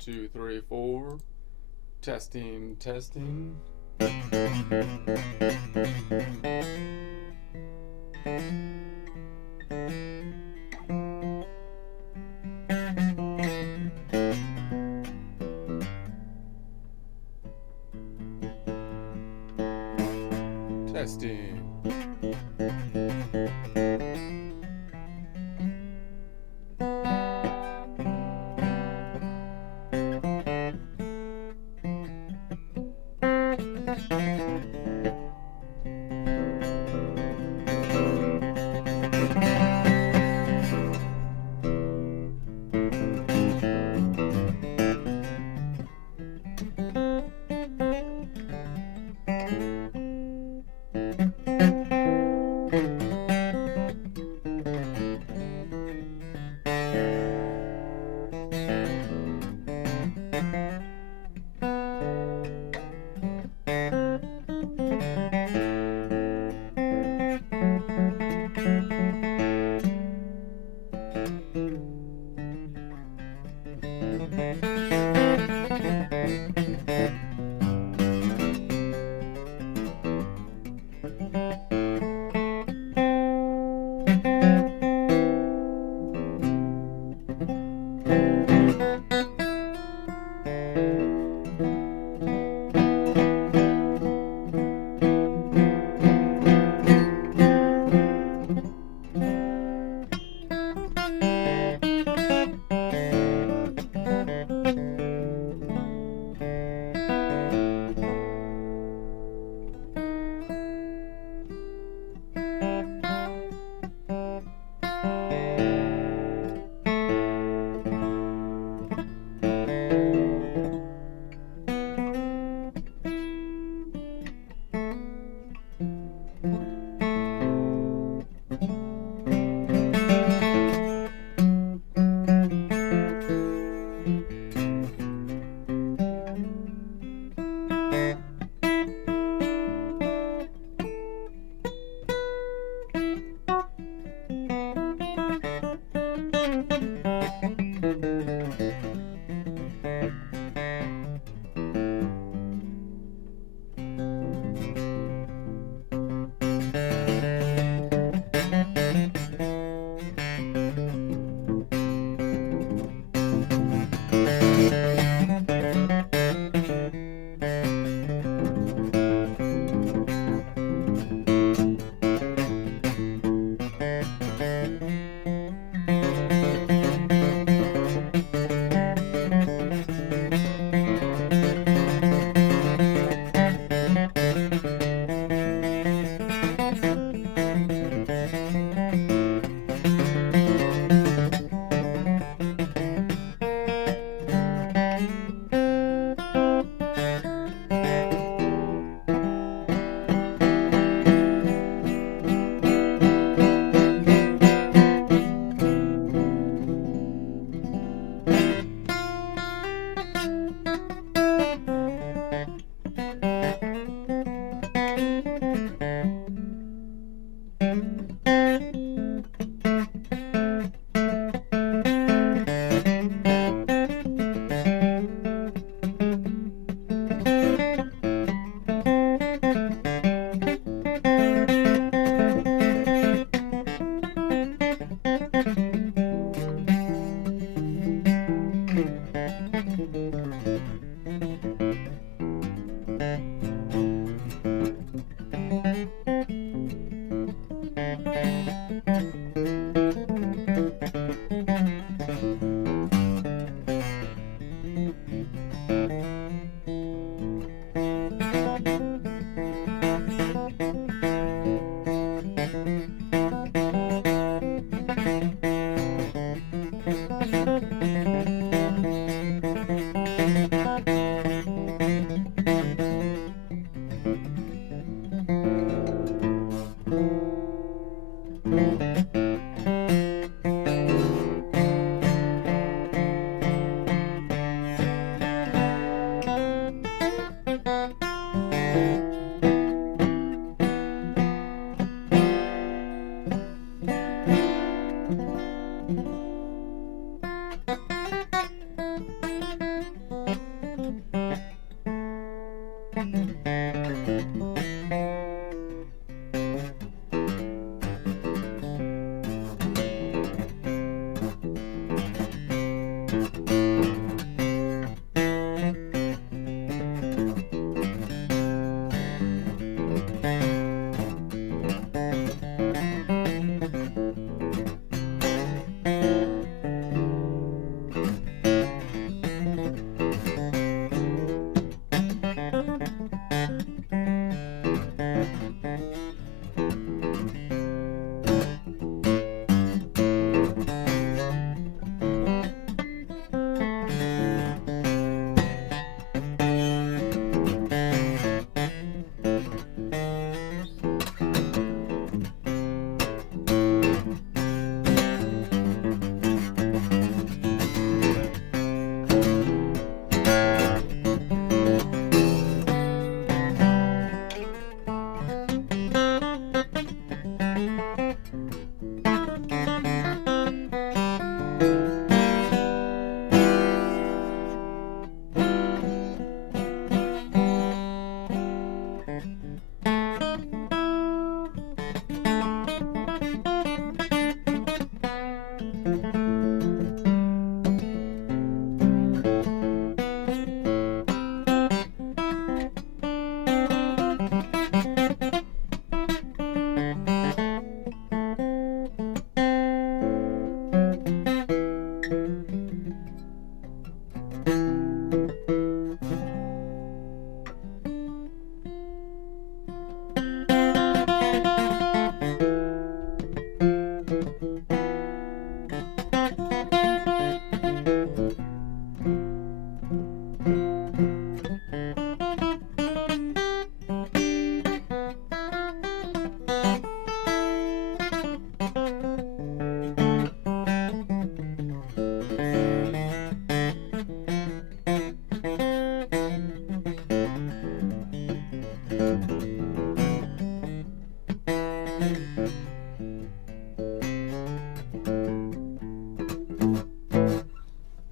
two, three, four. Testing, testing. Testing.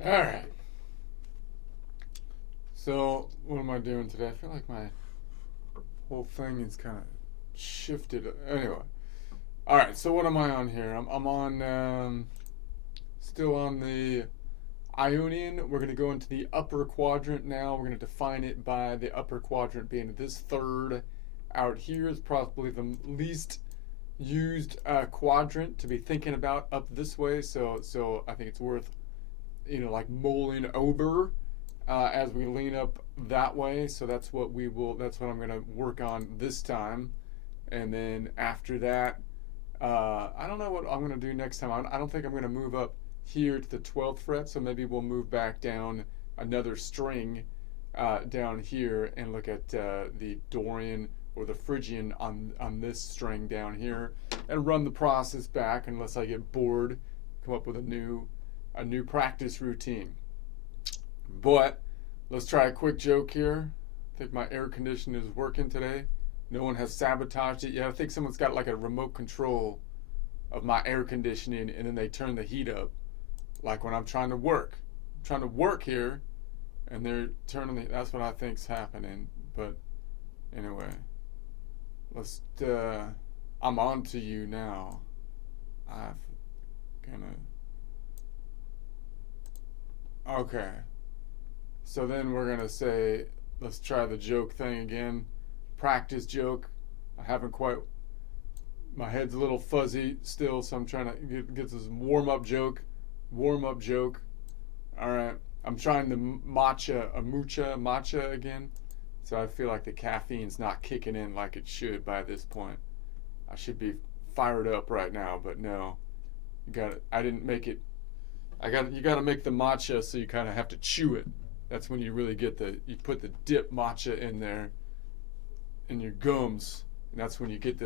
Alright. So, what am I doing today? I feel like my whole thing is kind of shifted. Anyway. Alright, so what am I on here? I'm on, still on the Ionian. We're going to go into the upper quadrant now. We're going to define it by the upper quadrant being this third out here is probably the least used quadrant to be thinking about up this way. So I think it's worth, like mulling over as we lean up that way. So that's what I'm going to work on this time. And then after that, I don't know what I'm going to do next time. I don't think I'm going to move up here to the 12th fret. So maybe we'll move back down another string down here and look at the Dorian or the Phrygian on this string down here and run the process back unless I get bored, come up with a new practice routine. But let's try a quick joke here. I think my air conditioner is working today. No one has sabotaged it yet. I think someone's got like a remote control of my air conditioning and then they turn the heat up. Like when I'm trying to work. I'm trying to work here and they're turning the, that's what I think's happening. But anyway, let's, I'm on to you now. Okay. So then we're gonna say, let's try the joke thing again. Practice joke. I haven't quite, my head's a little fuzzy still, so I'm trying to get this warm-up joke. All right. I'm trying the matcha again. So I feel like the caffeine's not kicking in like it should by this point. I should be fired up right now, but no. I didn't make it. You got to make the matcha so you kind of have to chew it. That's when you really get you put the dip matcha in there in your gums, and that's when you get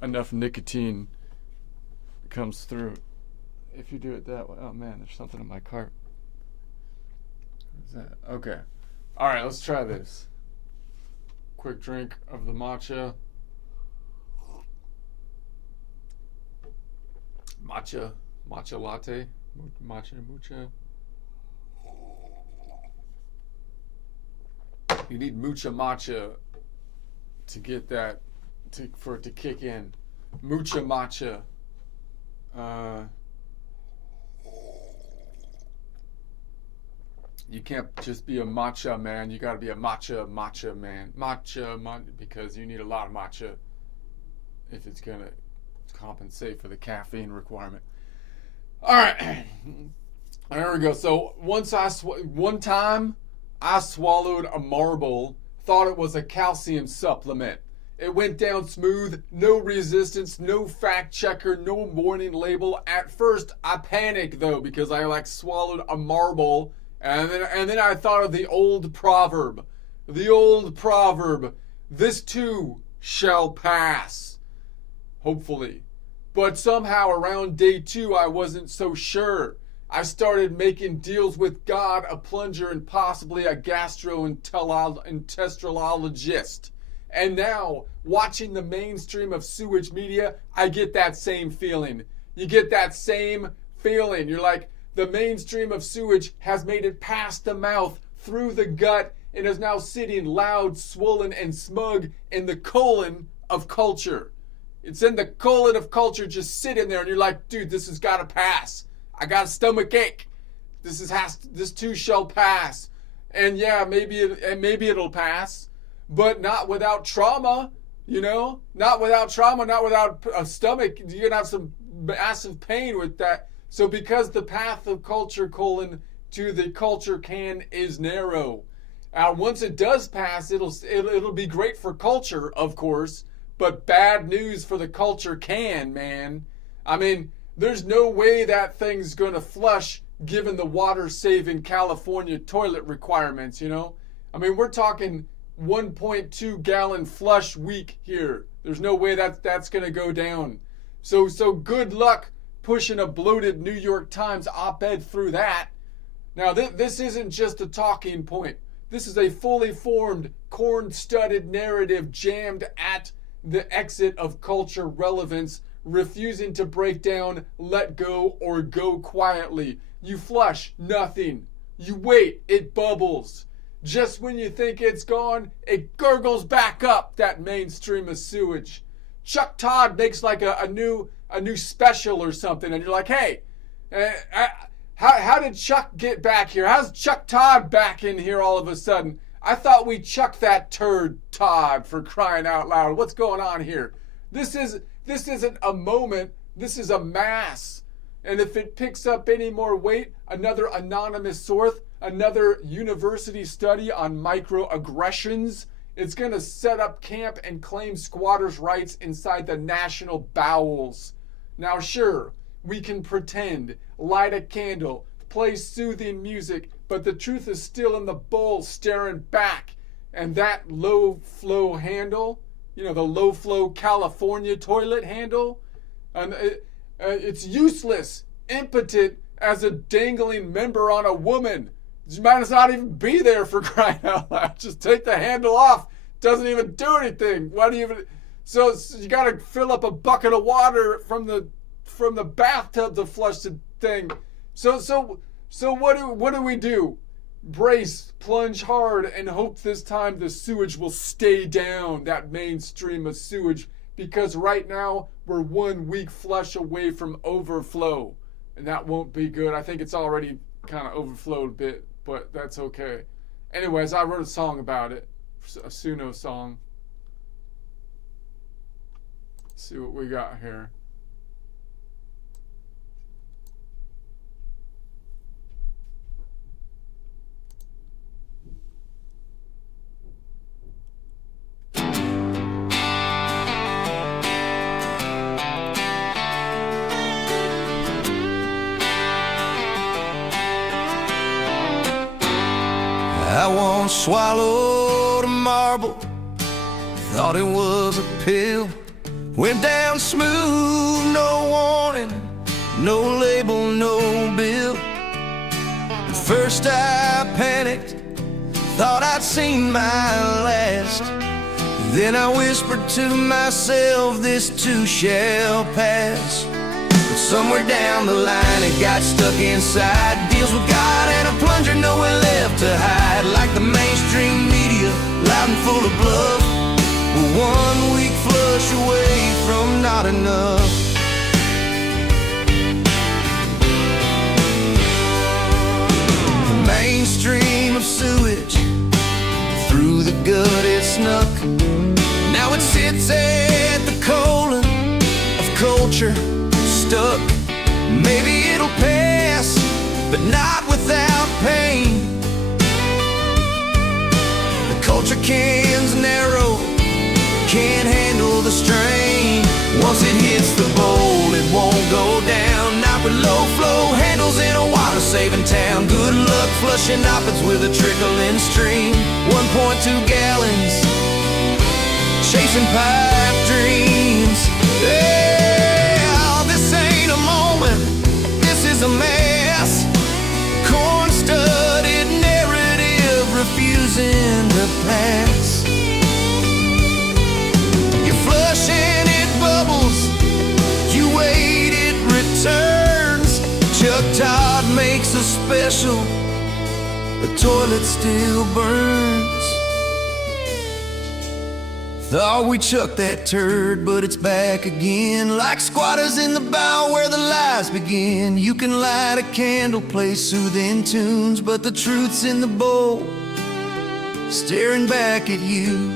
enough nicotine comes through. If you do it that way. Oh man, there's something in my cart. What is that? Okay. All right, let's try this. Quick drink of the matcha. Matcha latte. Matcha. You need mucha matcha to get that, for it to kick in. Mucha matcha. You can't just be a matcha man. You got to be a matcha man. Matcha, because you need a lot of matcha if it's going to compensate for the caffeine requirement. All right. There we go. So one time I swallowed a marble, thought it was a calcium supplement. It went down smooth, no resistance, no fact checker, no warning label. At first, I panicked though because I swallowed a marble, and then I thought of the old proverb. This too shall pass. Hopefully. But somehow around day 2, I wasn't so sure. I started making deals with God, a plunger, and possibly a gastroenterologist. And now, watching the mainstream of sewage media, I get that same feeling. You get that same feeling. You're like, the mainstream of sewage has made it past the mouth, through the gut, and is now sitting loud, swollen, and smug in the colon of culture. It's in the colon of culture, just sitting there, and you're like, dude, this has got to pass. I got a stomach ache. This too shall pass. And yeah, maybe it'll pass, but not without trauma, Not without trauma, not without a stomach. You're going to have some massive pain with that. So because the path of culture colon to the culture can is narrow. Once it does pass, it'll be great for culture, of course, but bad news for the culture can, man. I mean, there's no way that thing's going to flush given the water-saving California toilet requirements, I mean, we're talking 1.2 gallon flush week here. There's no way that's going to go down. So good luck pushing a bloated New York Times op-ed through that. Now, this isn't just a talking point. This is a fully formed, corn-studded narrative jammed at the exit of culture relevance, refusing to break down, let go, or go quietly. You flush, nothing. You wait, it bubbles. Just when you think it's gone, it gurgles back up, that mainstream of sewage. Chuck Todd makes like a new special or something, and you're like, hey, how did Chuck get back here? How's Chuck Todd back in here all of a sudden? I thought we chucked that turd, Todd, for crying out loud. What's going on here? This isn't a moment. This is a mass. And if it picks up any more weight, another anonymous source, another university study on microaggressions, it's going to set up camp and claim squatters' rights inside the national bowels. Now, sure, we can pretend, light a candle, play soothing music, but the truth is still in the bowl staring back. And that low-flow handle, the low-flow California toilet handle, it's useless, impotent as a dangling member on a woman. You might as not even be there, for crying out loud. Just take the handle off. Doesn't even do anything. So you got to fill up a bucket of water from the bathtub to flush the thing. So what do we do? Brace, plunge hard, and hope this time the sewage will stay down, that mainstream of sewage, because right now we're 1 week flush away from overflow, and that won't be good. I think it's already kind of overflowed a bit, but that's okay. Anyways, I wrote a song about it, a Suno song. Let's see what we got here. I once swallowed a marble, thought it was a pill. Went down smooth, no warning, no label, no bill. At first I panicked, thought I'd seen my last. Then I whispered to myself, this too shall pass. But somewhere down the line it got stuck inside. Deals with God and a plunger, nowhere left to hide. Like the mainstream media, loud and full of bluff. We're 1 week flush away from not enough. The mainstream strain. Once it hits the bowl, it won't go down. Not with low flow handles in a water-saving town. Good luck flushing oppids with a trickling stream. 1.2 gallons, chasing pipe dreams. Yeah, this ain't a moment, this is a mess. Corn-studded narrative refusing to pass. You flush and it bubbles, you wait, it returns. Chuck Todd makes a special, the toilet still burns. Thought we chucked that turd, but it's back again. Like squatters in the bow where the lies begin. You can light a candle, play soothing tunes, but the truth's in the bowl, staring back at you.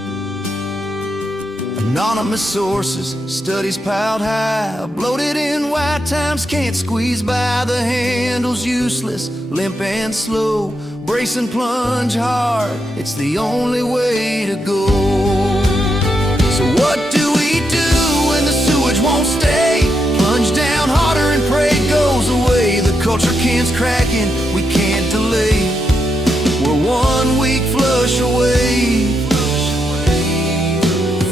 Anonymous sources, studies piled high, bloated in white times can't squeeze by. The handle's useless, limp and slow. Brace and plunge hard, it's the only way to go. So what do we do when the sewage won't stay? Plunge down harder and pray it goes away. The culture can's cracking, we can't delay. We're 1 week flush away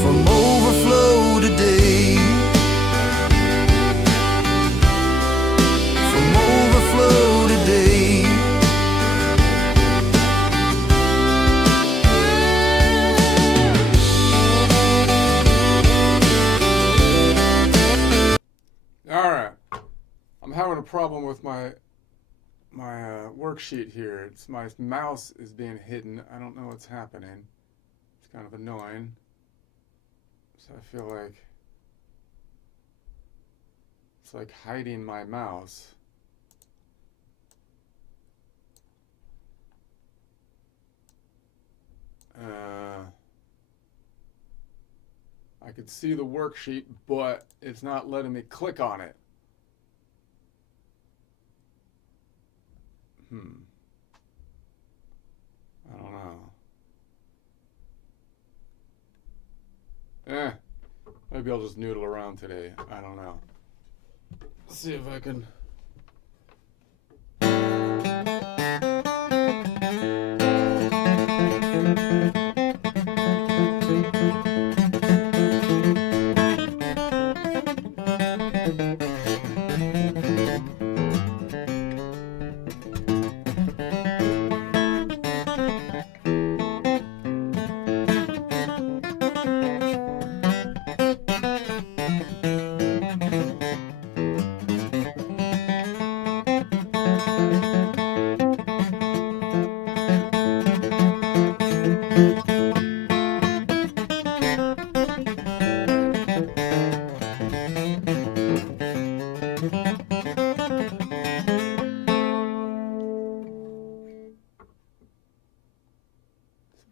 from overflow today. From overflow today. Alright, I'm having a problem with my worksheet here. It's my mouse is being hidden. I don't know what's happening. It's kind of annoying. So I feel like it's like hiding my mouse. I could see the worksheet, but it's not letting me click on it. I don't know. Maybe I'll just noodle around today. I don't know. Let's see if I can.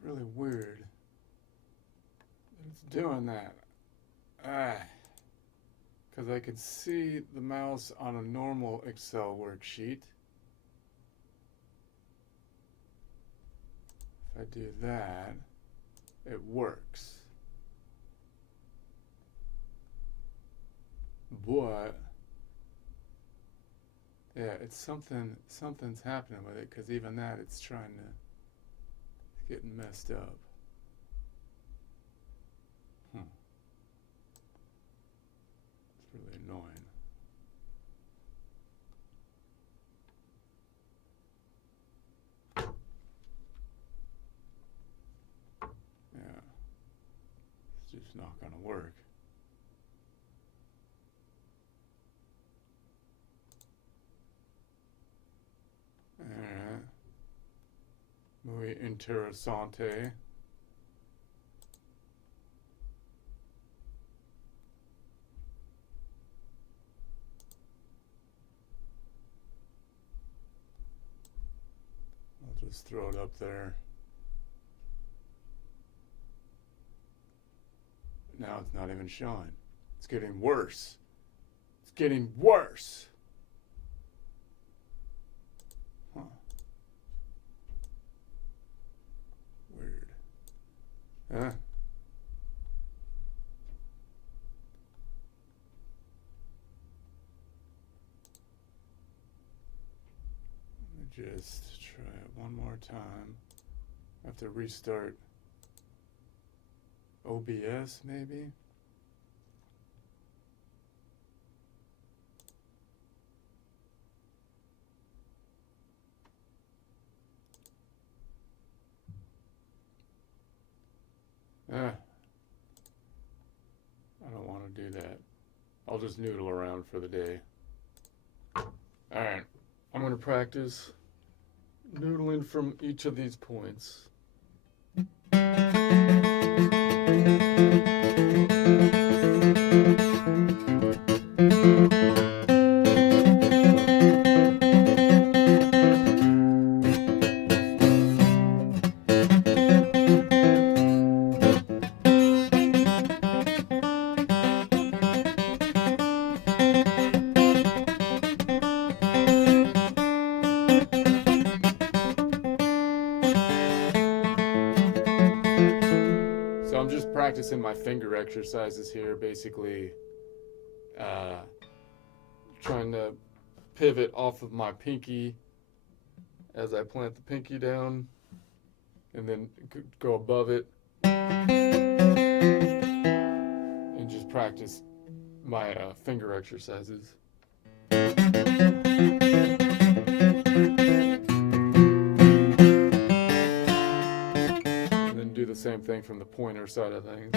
Really weird that it's doing that. Because I could see the mouse on a normal Excel worksheet. If I do that, it works. But yeah, it's something's happening with it, because even that, it's trying to. Getting messed up. It's really annoying. Yeah. It's just not gonna work. Alright. Muy interessante. I'll just throw it up there. Now it's not even showing. It's getting worse. It's getting worse. Huh. Weird. just try it one more time. I have to restart OBS maybe. I don't want to do that. I'll just noodle around for the day. Alright, I'm going to practice noodling from each of these points. So I'm just practicing my finger exercises here, basically trying to pivot off of my pinky as I plant the pinky down and then go above it and just practice my finger exercises. Do the same thing from the pointer side of things.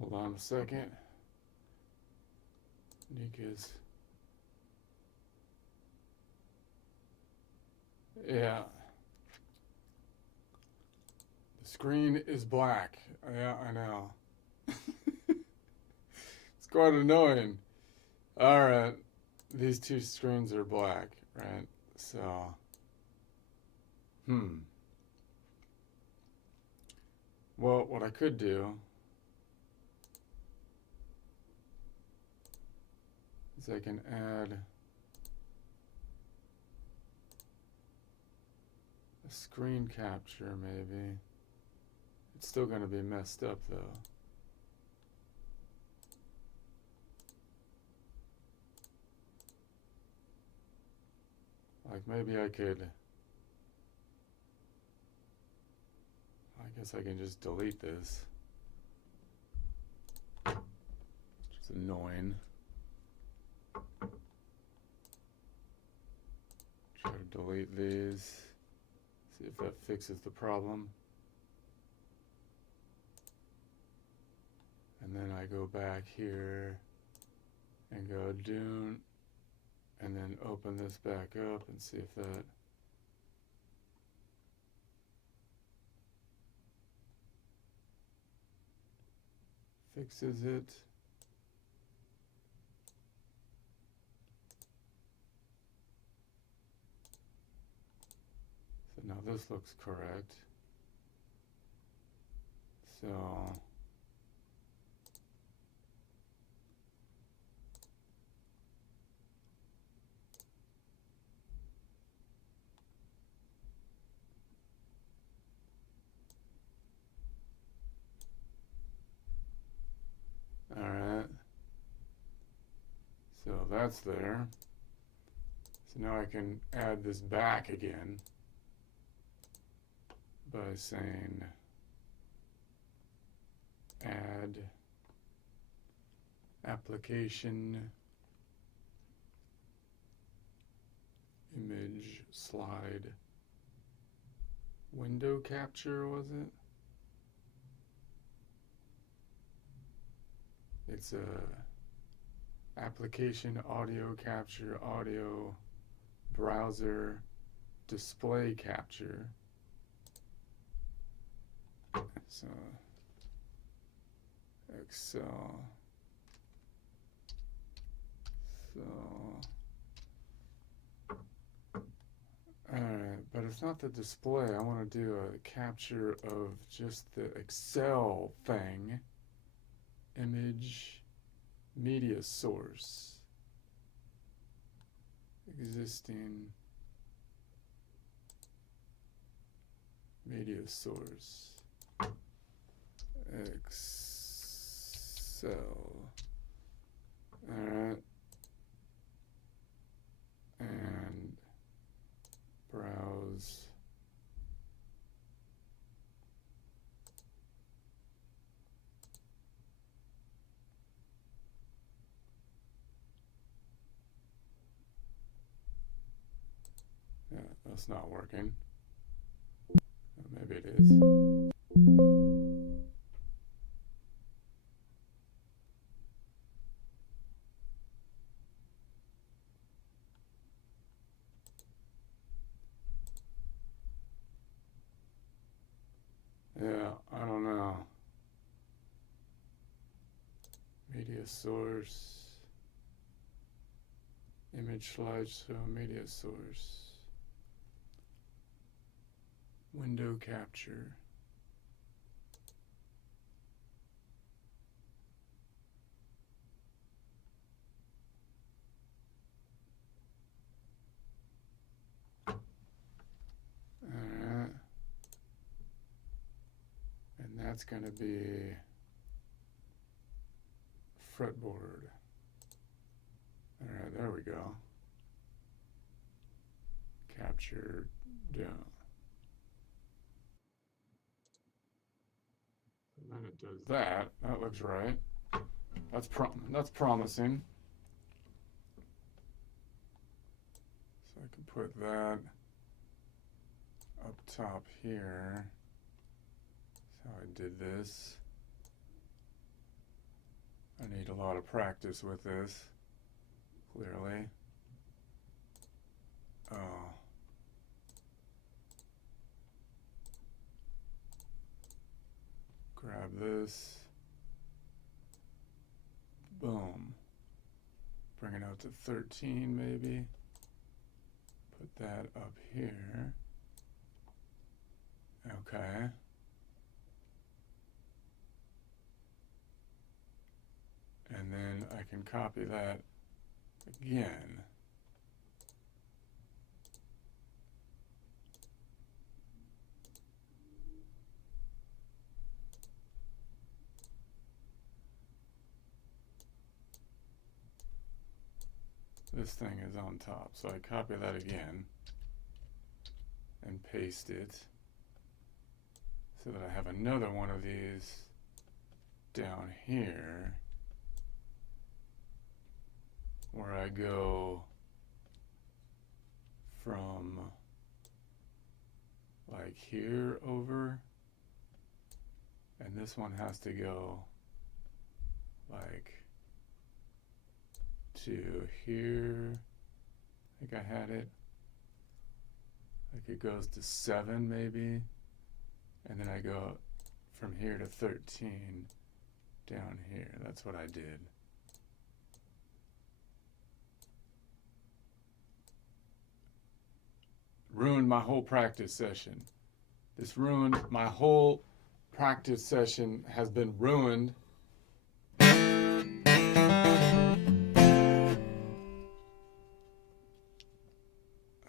Hold on a second. Nika's. Yeah. The screen is black. Yeah, I know. It's quite annoying. Alright. These two screens are black, right? So. Well, what I could do is I can add a screen capture maybe. It's still going to be messed up though. Like maybe I could, I guess I can just delete this. It's annoying. Try to delete these. See if that fixes the problem. And then I go back here and go Dune, and then open this back up and see if that fixes it. So now this looks correct. So alright. So that's there. So now I can add this back again by saying add application image slide window capture, was it? It's a application audio capture, audio browser display capture. So Excel. So alright, but it's not the display. I want to do a capture of just the Excel thing. Image media source. Existing media source. Excel. Alright. And browse. Yeah, that's not working. Maybe it is. Yeah, I don't know. Media source. Image slideshow media source. Window capture. Alright. And that's going to be fretboard. Alright, there we go. Capture down. And then it does that. That looks right. That's promising. So I can put that up top here. That's how I did this. I need a lot of practice with this, clearly. Oh. Grab this. Boom. Bring it out to 13 maybe. Put that up here. Okay. And then I can copy that again. this thing is on top. So I copy that again and paste it so that I have another one of these down here where I go from like here over, and this one has to go like to here. I think I had it like it goes to 7 maybe, and then I go from here to 13 down here. That's what I did. Ruined my whole practice session. This ruined my whole practice session, has been ruined. I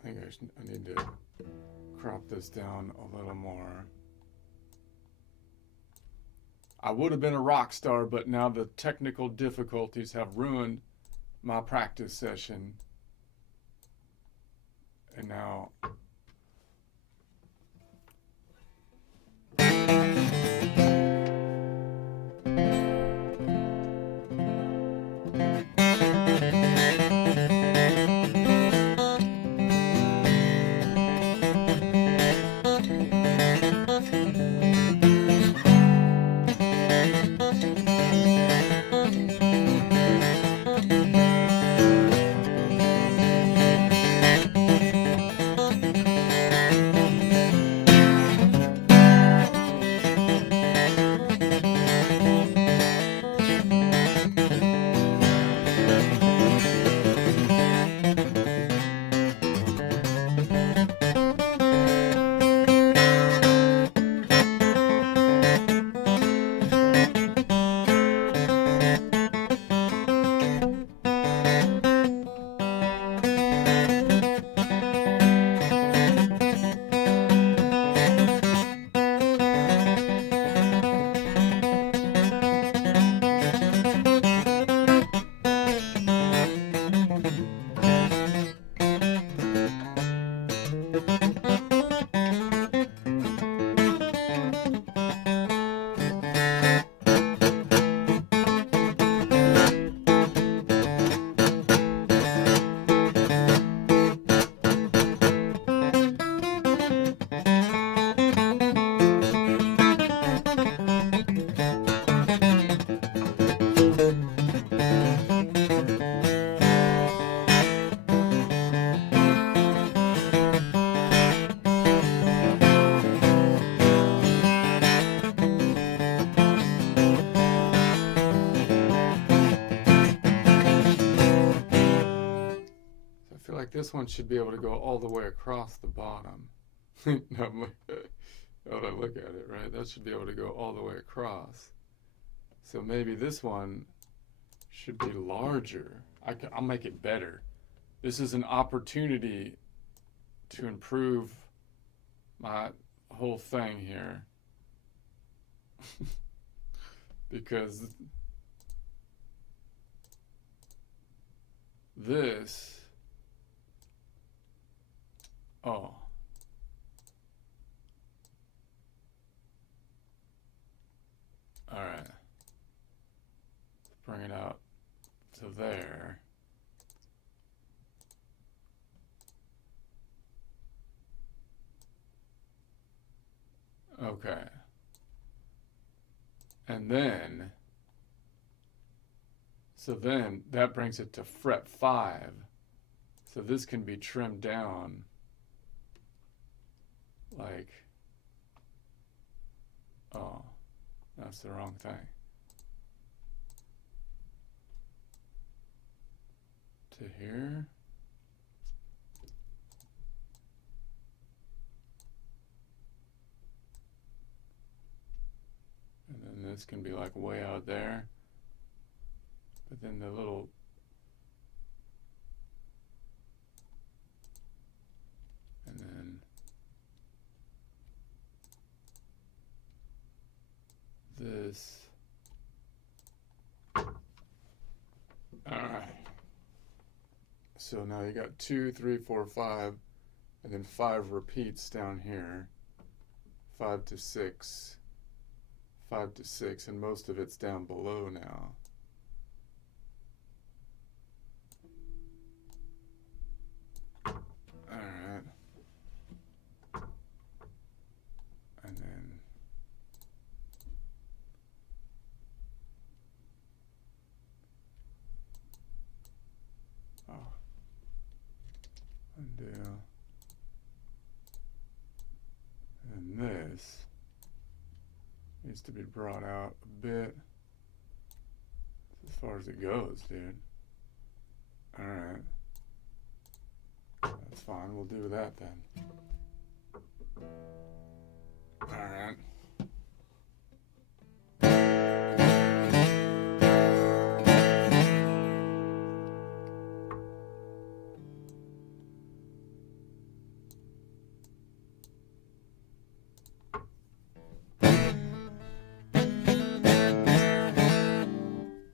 think I need to crop this down a little more. I would have been a rock star, but now the technical difficulties have ruined my practice session. And now this one should be able to go all the way across the bottom. Now that I look at it, right? That should be able to go all the way across. So maybe this one should be larger. I'll make it better. This is an opportunity to improve my whole thing here. Because this, oh, all right, bring it out to there. Okay. And then, so then that brings it to fret 5. So this can be trimmed down like, oh, that's the wrong thing. To here. And then this can be like way out there. But then the little and then this. All right. So now you got 2, 3, 4, 5, and then 5 repeats down here. 5 to 6, 5 to 6, and most of it's down below now. Alright. And then undo. And this needs to be brought out a bit. As far as it goes, dude. Alright. That's fine, we'll do that then. Alright.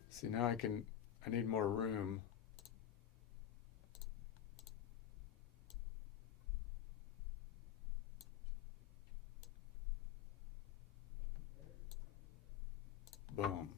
See, now I need more room. Boom.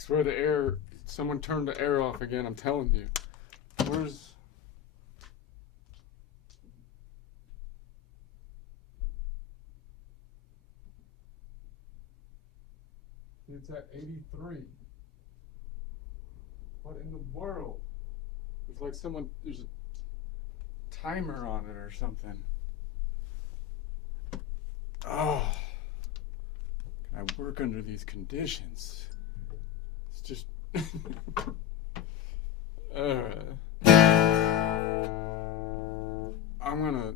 swear the air. Someone turned the air off again. I'm telling you. Where's? It's at 83. What in the world? It's like someone. There's a timer on it or something. Oh. Can I work under these conditions? It's just. I'm gonna.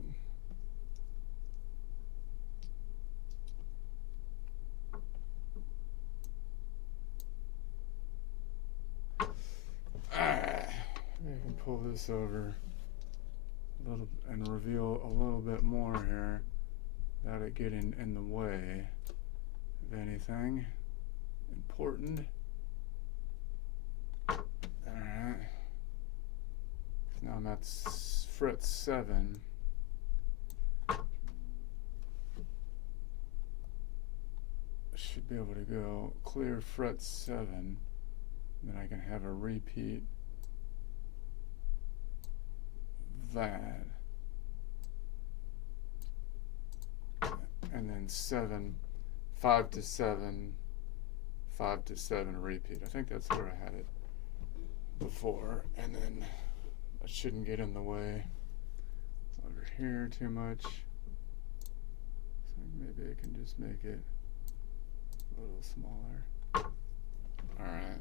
I can pull this over a little and reveal a little bit more here without it getting in the way of anything important. Alright. Now I'm at fret 7. I should be able to go clear fret 7. Then I can have a repeat that. And then 7, 5 to 7, 5 to 7 repeat. I think that's where I had it before. And then that shouldn't get in the way over here too much. So maybe I can just make it a little smaller. Alright.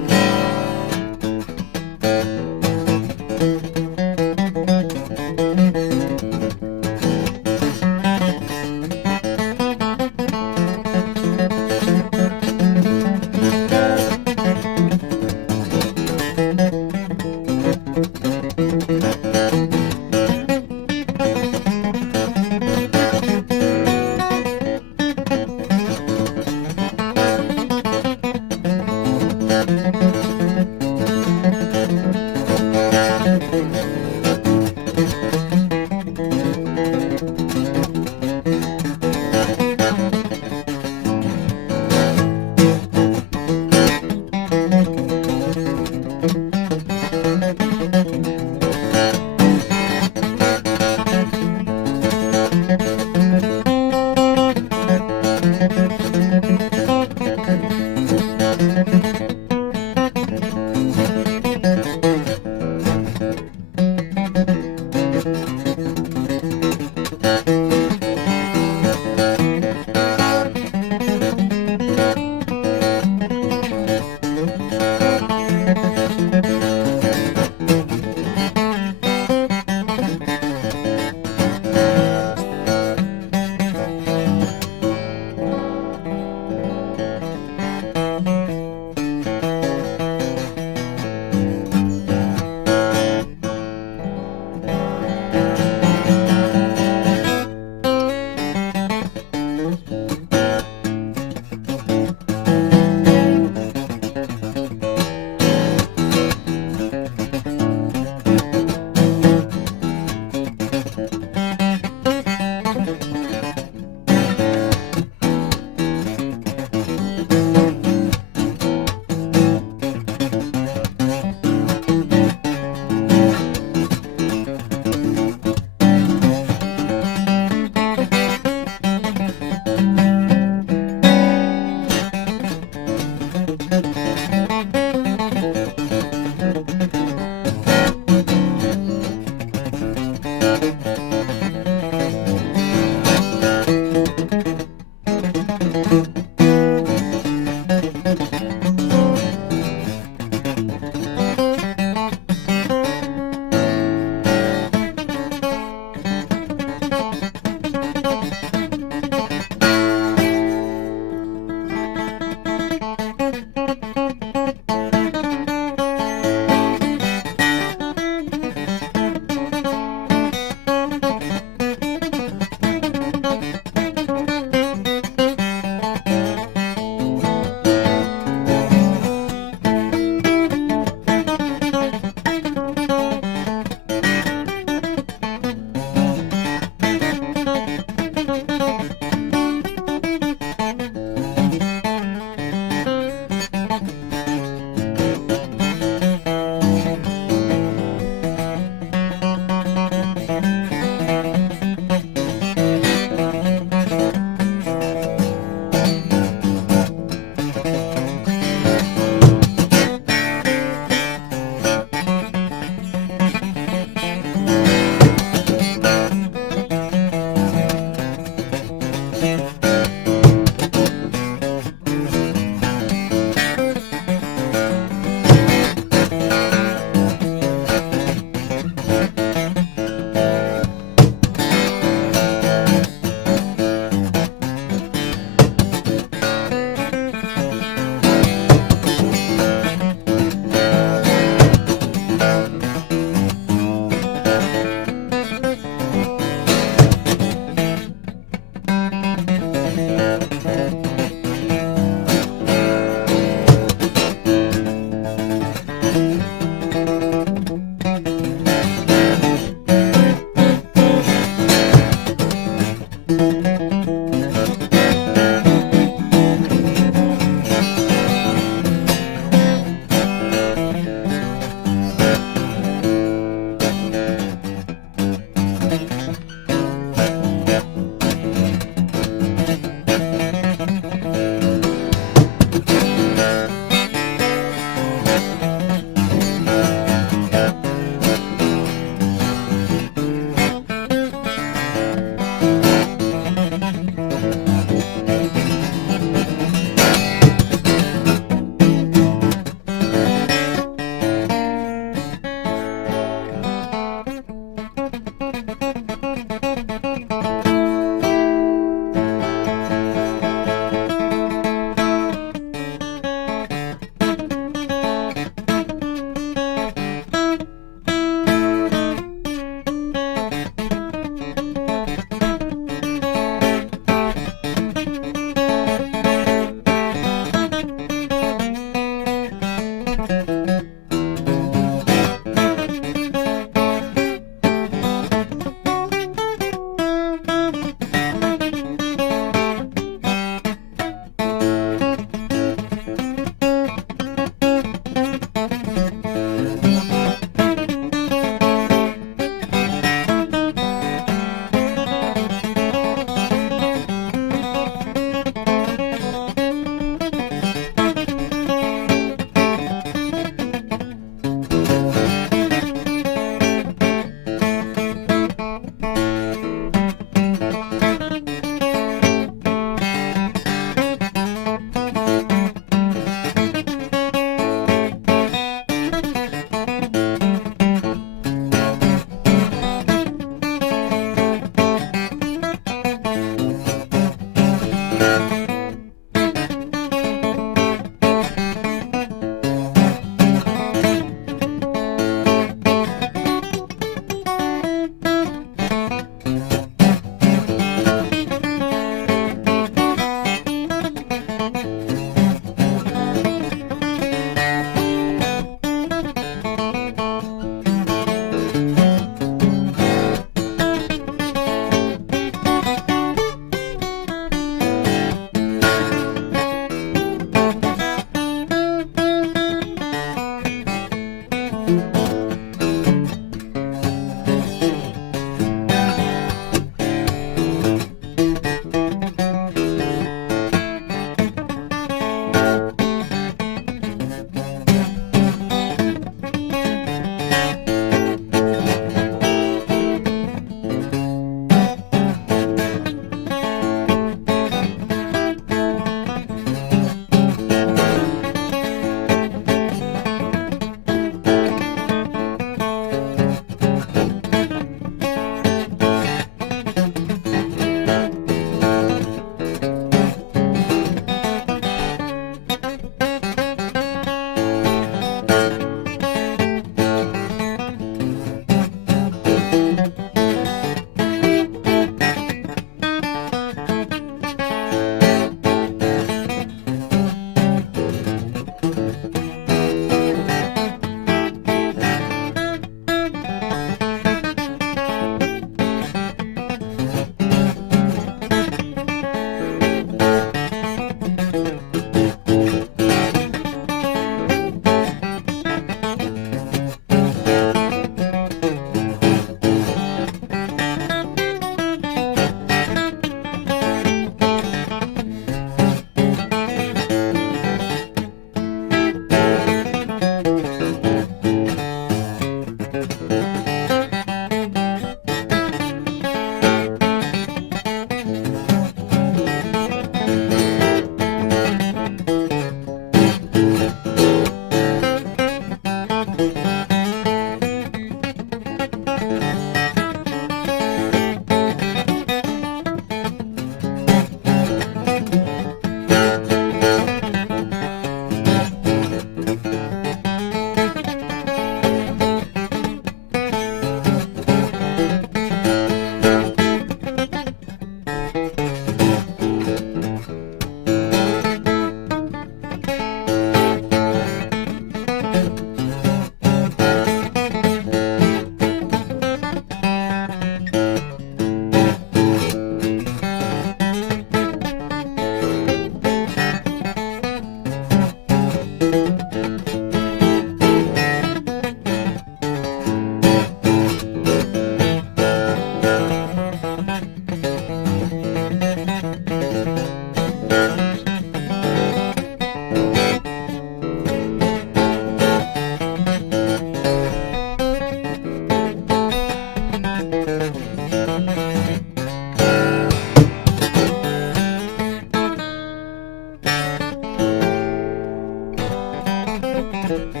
Thank you.